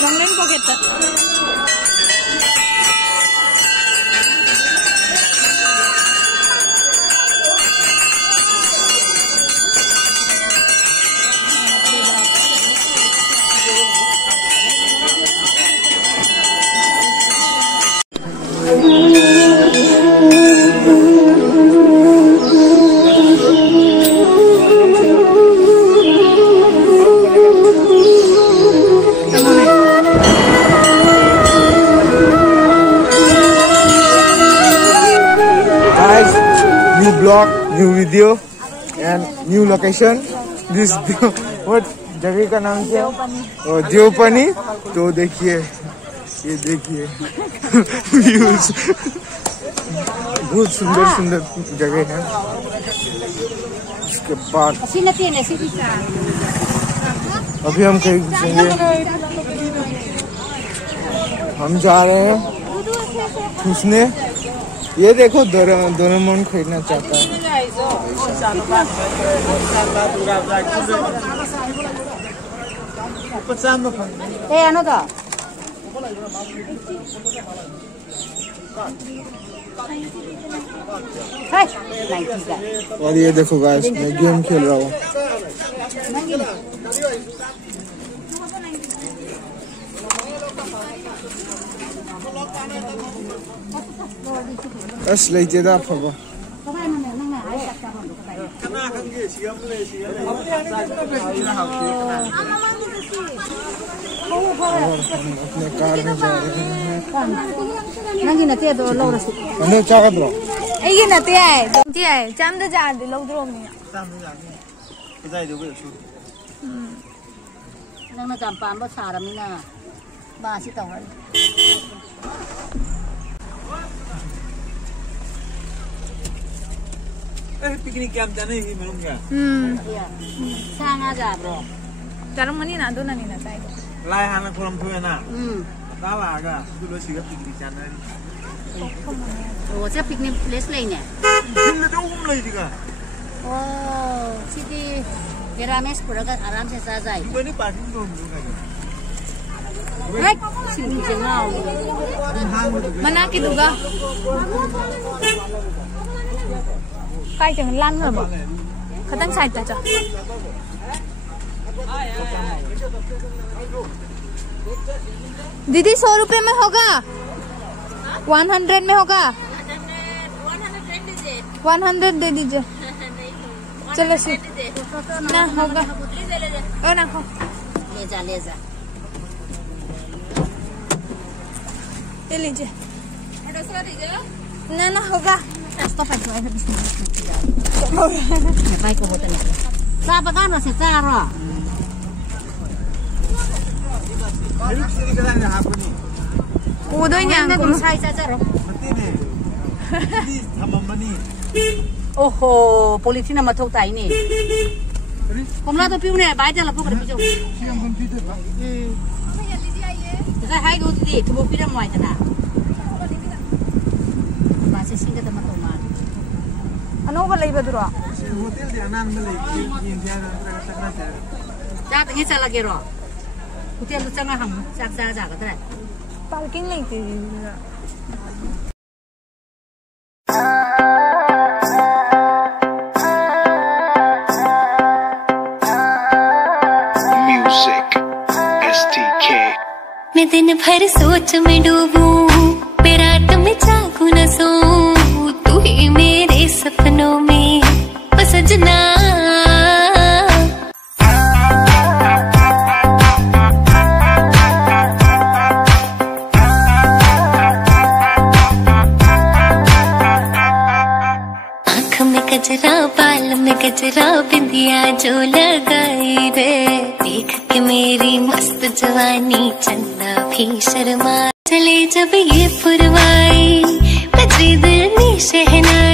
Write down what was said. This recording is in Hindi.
Longlen pocket. New vlog, new video, and new location. This what जगह का नाम क्या है? देवपनी। तो देखिए, ये देखिए व्यूज, बहुत सुंदर सुंदर जगह है। इसके बाद अभी हम कहीं घुसेंगे। हम जा रहे हैं घुसने। ये देखो डोरेमोन खरीदना चाहता है। और ये देखो गाइस, मैं गेम खेल रहा हूँ। बस ले जेदा फबा। अपने कार में जा रहे हैं। नंगी नते तो लो रसी। अंदर चाका ब्रो। ये नते है, जी है। चाम तो जा दे लो द्रोम नहीं। चाम तो जा नहीं। किधर जो भी शू। नंग चाम पाम बस सारा मिना। बासी तो है। पिकनिक कैंप जाने ही मिलूंगा। सांगा जा bro. Karang mani na do na ni na tayo. Lai hana kolam tuya na. Tala aga, dulo siga picnic channel. Oh, sa picnic place lai ne. Hindi to lai diga. Oh, sidi Gerames pura ka aram se sa jai. Bani parking to Hai, sini jengau. Mana ki duga? Kai chang lan rồi bo. Khatang side ta cha. दीदी 100 रुपए में होगा? 100 में होगा? 100 दे दीजिए। चलो ना होगा। ओ ना हो। ले जा ले जा। ये लीजिए। ना ना होगा। Stop aja. Baik kok boten. Siapa kan masih cara? Udah nyangkut. Saya saja roh. Oh, polisi nama tahu tak ini? Kamu tu piu ni, baca lah pokok piu. Saya hai dulu di, tu piu mau aja na. Masih singgah teman-teman. Anu apa lagi betul? Hotel di Anan lagi, yang dia nak. Jangan ini salah kira. Hotel tu jangan ham, jangan jaga tu. Parking lagi. Music, STK. मैं दिन भर सोच में डूबूं, मैं रात में जागूं न सोऊं, तू ही मेरे सपनों में ओ सजना। गजरा बाल में गजरा बिंदिया जो लगाई रे, देख के मेरी मस्त जवानी चन्ना भी शर्मा। चले जब ये पुरवाई बजरी दिल में शहनाई।